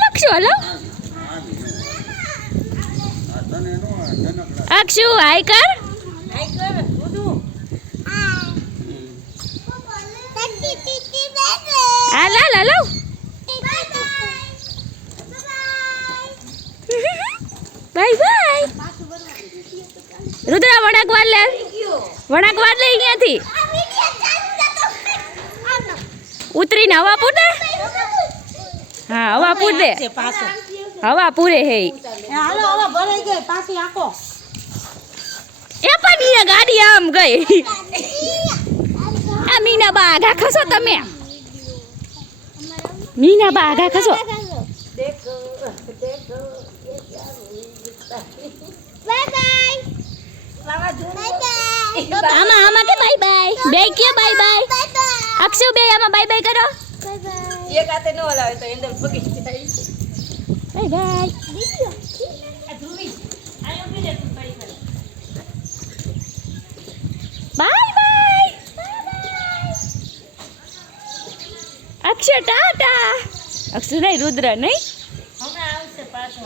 હાલ અક્ષુ હાલો અક્ષુ હાય કર હાલ હાલ હાલો બાય બાય રુદ્રા વણાકવાર લે અહીંયાથી ઉતરીને હવા પૂર દે હા હવા પૂર દે હવા પૂરે હે હાલો હવે ભરાઈ ગઈ પાછી આખો એ પણ અહીંયા ગાડી આમ ગઈ આ મીના બા આગા ખસો તમે મીના બા આગા ખસો આમાં કે બાય બાય બે કે બાય બાય અક્ષુ બે આમાં બાય બાય કરો એક હાથે નો હલાવે તો એન્ડલ પકડી જાય bye bye bye bye Akshu Tata Akshu નહીં રુદ્ર નહીં હમણાં આવશે પાછો